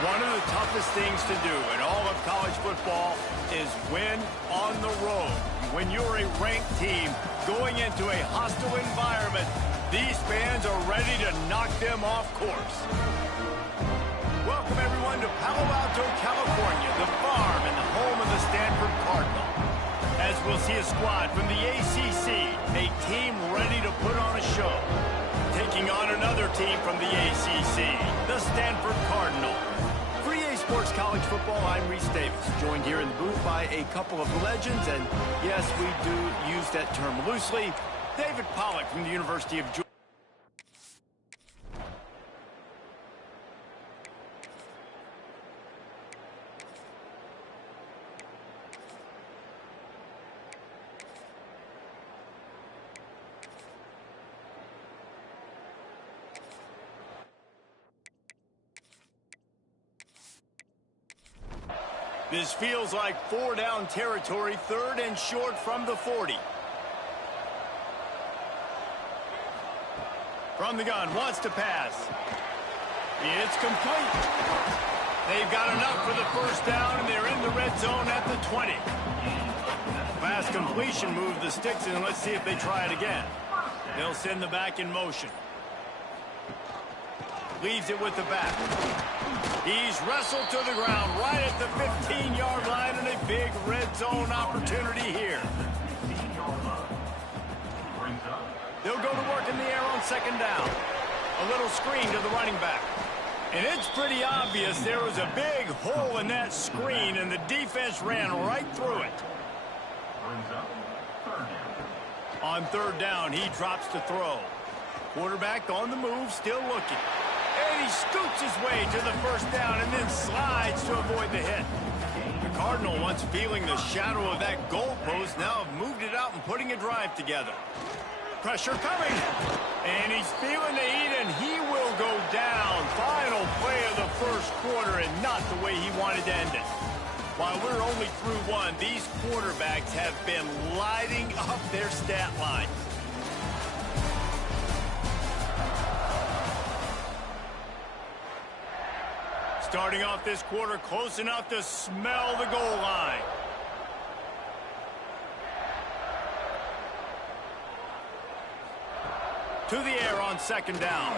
One of the toughest things to do in all of college football is win on the road. When you're a ranked team going into a hostile environment, these fans are ready to knock them off course. Welcome, everyone, to Palo Alto, California, the farm and the home of the Stanford Cardinal. As we'll see a squad from the ACC, a team ready to put on a show. Taking on another team from the ACC, the Stanford Cardinal. For EA Sports College Football, I'm Reese Davis, joined here in the booth by a couple of legends, and yes, we do use that term loosely. David Pollack from the University of Georgia. This feels like four-down territory, third and short from the 40. From the gun, wants to pass. It's complete. They've got enough for the first down, and they're in the red zone at the 20. Pass completion, move the sticks, and let's see if they try it again. They'll send the back in motion. Leaves it with the back. He's wrestled to the ground right at the 15-yard line, and a big red zone opportunity here. They'll go to work in the air on second down. A little screen to the running back. And it's pretty obvious there was a big hole in that screen, and the defense ran right through it. On third down, he drops to throw. Quarterback on the move, still looking. And he scoots his way to the first down and then slides to avoid the hit. The Cardinal, once feeling the shadow of that goalpost, now have moved it out and putting a drive together. Pressure coming. And he's feeling the heat, and he will go down. Final play of the first quarter, and not the way he wanted to end it. While we're only through one, these quarterbacks have been lighting up their stat line. Starting off this quarter close enough to smell the goal line. To the air on second down.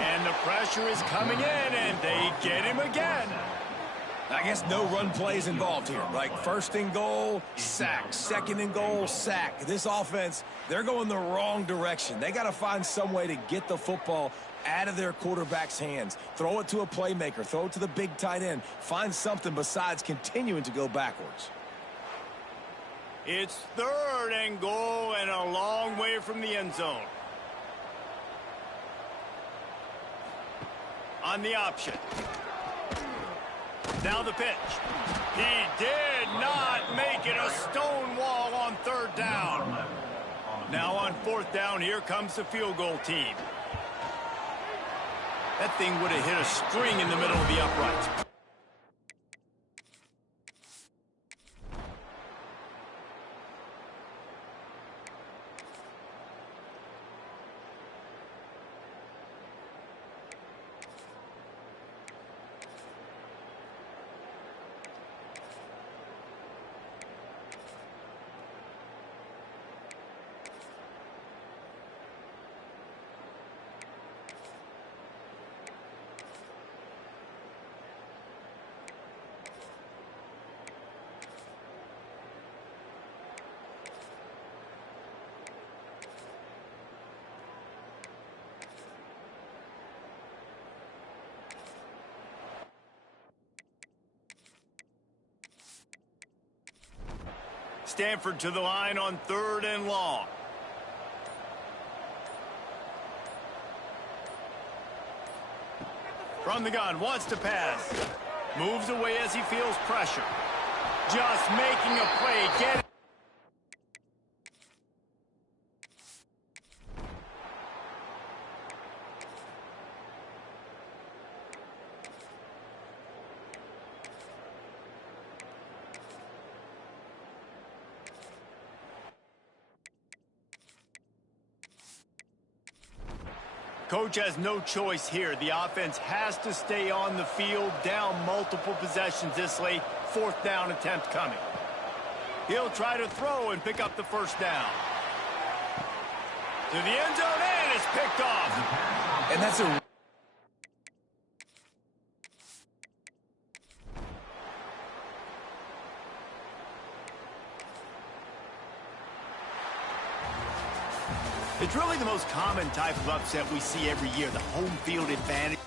And the pressure is coming in, and they get him again. I guess no run plays involved here. Like first and goal, sack. Second and goal, sack. This offense, they're going the wrong direction. They got to find some way to get the football out of their quarterback's hands. Throw it to a playmaker. Throw it to the big tight end. Find something besides continuing to go backwards. It's third and goal and a long way from the end zone. On the option. Now the pitch. He did not make it a stone wall on third down. Now on fourth down, here comes the field goal team. That thing would have hit a string in the middle of the uprights. Stanford to the line on third and long. From the gun, wants to pass. Moves away as he feels pressure. Just making a play. Get it. Coach has no choice here. The offense has to stay on the field, down multiple possessions this late. 4th down attempt coming. He'll try to throw and pick up the first down. To the end zone, and it's picked off. And that's a... It's really the most common type of upset we see every year, the home field advantage.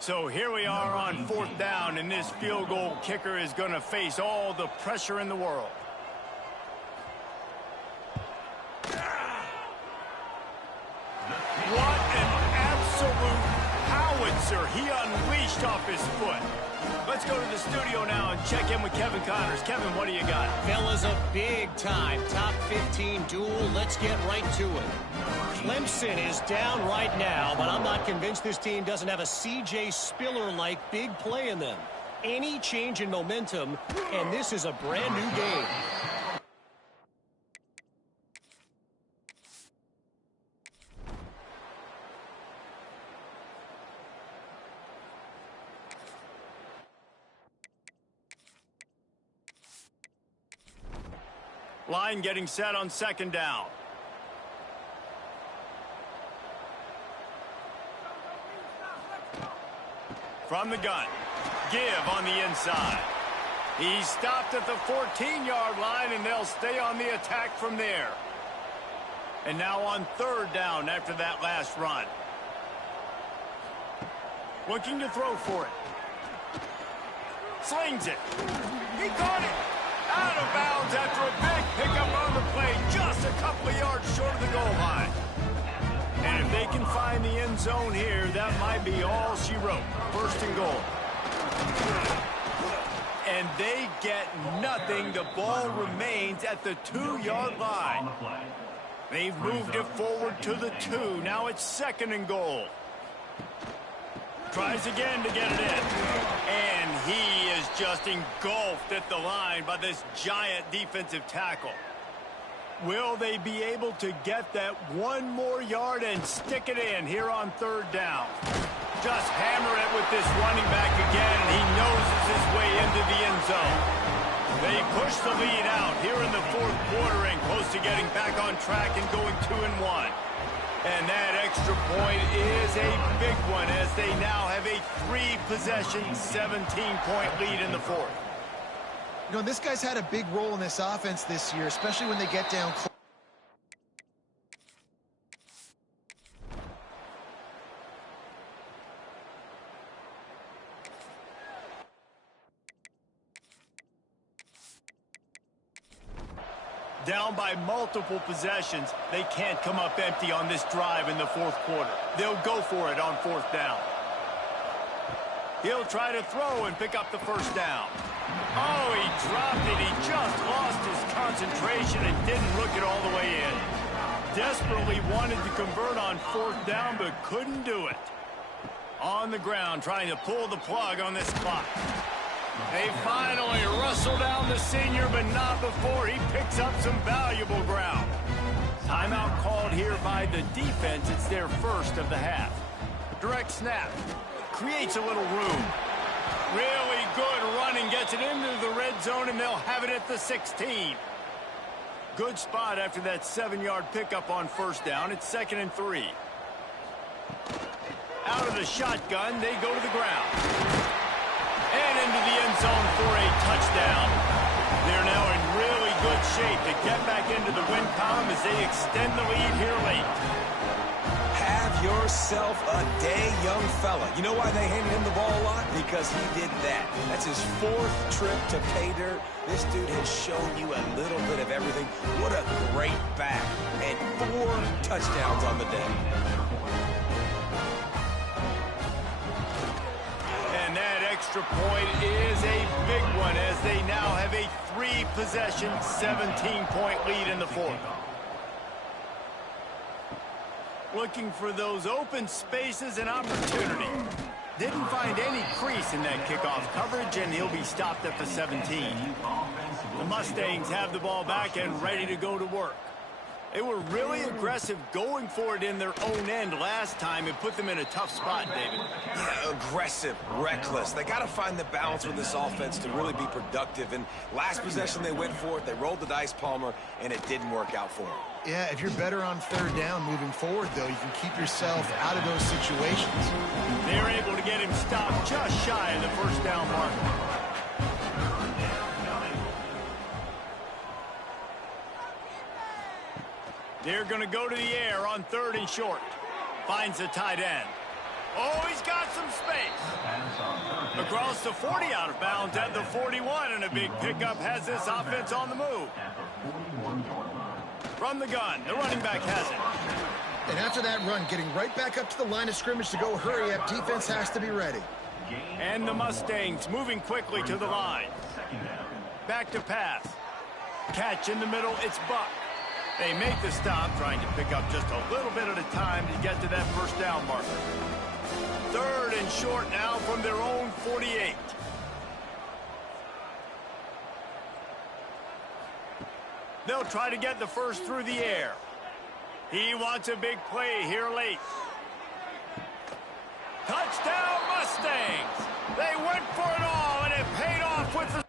So here we are on 4th down, and this field goal kicker is going to face all the pressure in the world. What an absolute howitzer he unleashed off his foot. Let's go to the studio now and check in with Kevin Connors. Kevin, what do you got? Fellas, a big-time top 15 duel. Let's get right to it. Clemson is down right now, but I'm not convinced this team doesn't have a C.J. Spiller-like big play in them. Any change in momentum, and this is a brand-new game. Line getting set on 2nd down. From the gun. Give on the inside. He stopped at the 14-yard line, and they'll stay on the attack from there. And now on 3rd down after that last run. Looking to throw for it. Slings it. He caught it. Out of bounds after a big pickup on the play, just a couple of yards short of the goal line. And if they can find the end zone here, that might be all she wrote. 1st and goal. And they get nothing. The ball remains at the 2-yard line. They've moved it forward to the 2. Now it's 2nd and goal. Tries again to get it in. And he is just engulfed at the line by this giant defensive tackle. Will they be able to get that 1 more yard and stick it in here on 3rd down? Just hammer it with this running back again, and he noses his way into the end zone. They push the lead out here in the 4th quarter and close to getting back on track and going 2-1. And that extra point is a big one as they now have a 3-possession, 17-point lead in the 4th. You know, this guy's had a big role in this offense this year, especially when they get down close. Down by multiple possessions, they can't come up empty on this drive in the 4th quarter. They'll go for it on 4th down. He'll try to throw and pick up the 1st down. Oh, he dropped it. He just lost his concentration and didn't look it all the way in. Desperately wanted to convert on 4th down, but couldn't do it. On the ground, trying to pull the plug on this clock. They finally wrestle down the senior, but not before he picks up some valuable ground. Timeout called here by the defense. It's their 1st of the half. Direct snap. Creates a little room. Really good running. Gets it into the red zone, and they'll have it at the 16. Good spot after that 7-yard pickup on first down. It's 2nd and 3. Out of the shotgun, they go to the ground. And into the end zone for a touchdown. They're now in really good shape to get back into the win column as they extend the lead here late. Have yourself a day, young fella. You know why they handed him the ball a lot? Because he did that. That's his 4th trip to pay dirt. This dude has shown you a little bit of everything. What a great back. And 4 touchdowns on the day. And that extra point is a big one as they now have a 3-possession, 17-point lead in the 4th. Looking for those open spaces and opportunity. Didn't find any crease in that kickoff coverage, and he'll be stopped at the 17. The Mustangs have the ball back and ready to go to work. They were really aggressive going for it in their own end last time and put them in a tough spot, David. Yeah, aggressive, reckless. They got to find the balance with this offense to really be productive. And last possession they went for it. They rolled the dice, Palmer, and it didn't work out for them. Yeah, if you're better on 3rd down moving forward, though, you can keep yourself out of those situations. They're able to get him stopped just shy of the first down marker. They're going to go to the air on 3rd and short. Finds the tight end. Oh, he's got some space. Across the 40, out of bounds at the 41, and a big pickup has this offense on the move. From the gun, the running back has it. And after that run, getting right back up to the line of scrimmage to go hurry up, defense has to be ready. And the Mustangs moving quickly to the line. Back to pass. Catch in the middle, it's Buck. They make the stop, trying to pick up just a little bit at a time to get to that first down marker. 3rd and short now from their own 48. They'll try to get the first through the air. He wants a big play here late. Touchdown Mustangs! They went for it all, and it paid off with the...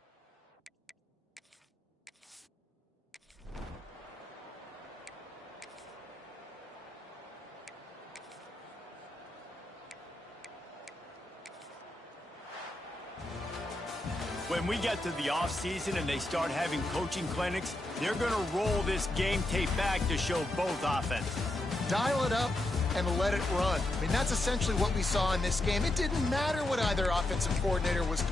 When we get to the offseason and they start having coaching clinics, they're going to roll this game tape back to show both offenses. Dial it up and let it run. I mean, that's essentially what we saw in this game. It didn't matter what either offensive coordinator was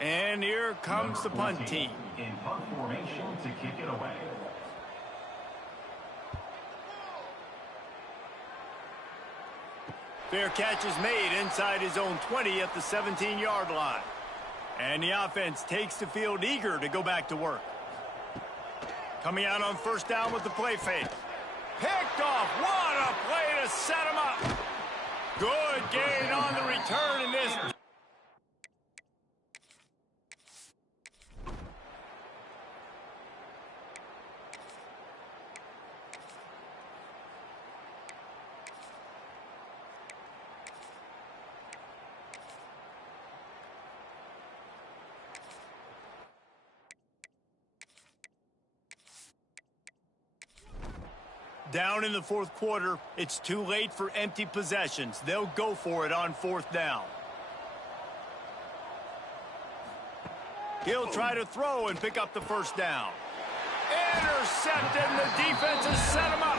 And here comes the punt team. In punt formation to kick it away. Fair catch is made inside his own 20 at the 17-yard line. And the offense takes the field eager to go back to work. Coming out on first down with the play fake. Picked off. What a play to set him up. Good gain on the return in this. Down in the fourth quarter, it's too late for empty possessions. They'll go for it on fourth down. He'll try to throw and pick up the first down. Intercepted, and the defense has set him up.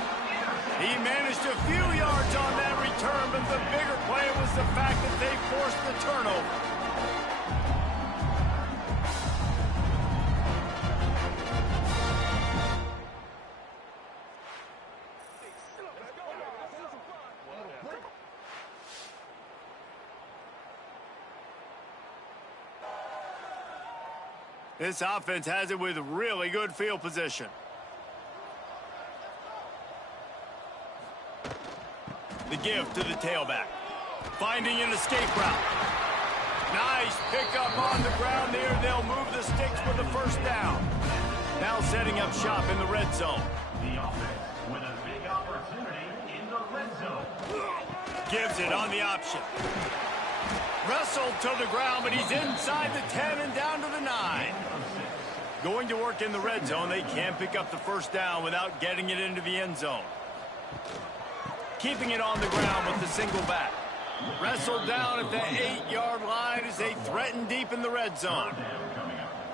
He managed a few yards on that return, but the bigger play was the fact that they forced the turnover. This offense has it with really good field position. The give to the tailback. Finding an escape route. Nice pickup on the ground there. They'll move the sticks for the first down. Now setting up shop in the red zone. The offense with a big opportunity in the red zone. Gives it on the option. Wrestled to the ground, but he's inside the 10 and down to the 9. Going to work in the red zone. They can't pick up the first down without getting it into the end zone. Keeping it on the ground with the single back. Wrestled down at the 8-yard line as they threaten deep in the red zone.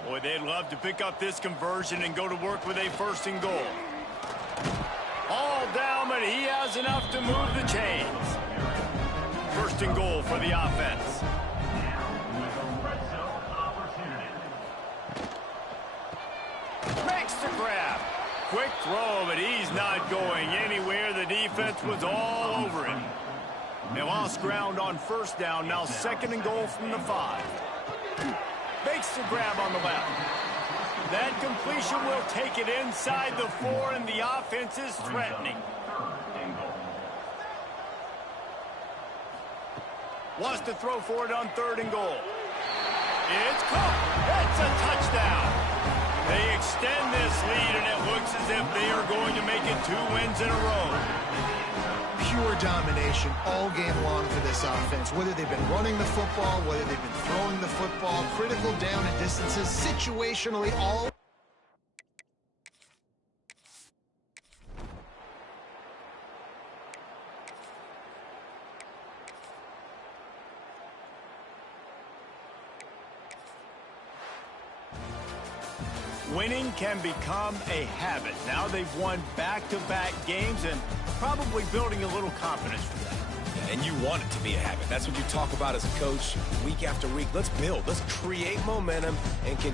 Boy, they'd love to pick up this conversion and go to work with a first and goal. All down, but he has enough to move the chains. First and goal for the offense. Makes the grab. Quick throw, but he's not going anywhere. The defense was all over him. They lost ground on first down. Now second and goal from the 5. Makes the grab on the left. That completion will take it inside the 4, and the offense is threatening. Wants to throw for it on third and goal. It's caught. It's a touchdown. They extend this lead, and it looks as if they are going to make it 2 wins in a row. Pure domination all game long for this offense. Whether they've been running the football, whether they've been throwing the football, critical down and distances, situationally all... Winning can become a habit. Now they've won back-to-back games and probably building a little confidence for that. And you want it to be a habit. That's what you talk about as a coach week after week. Let's build. Let's create momentum and can...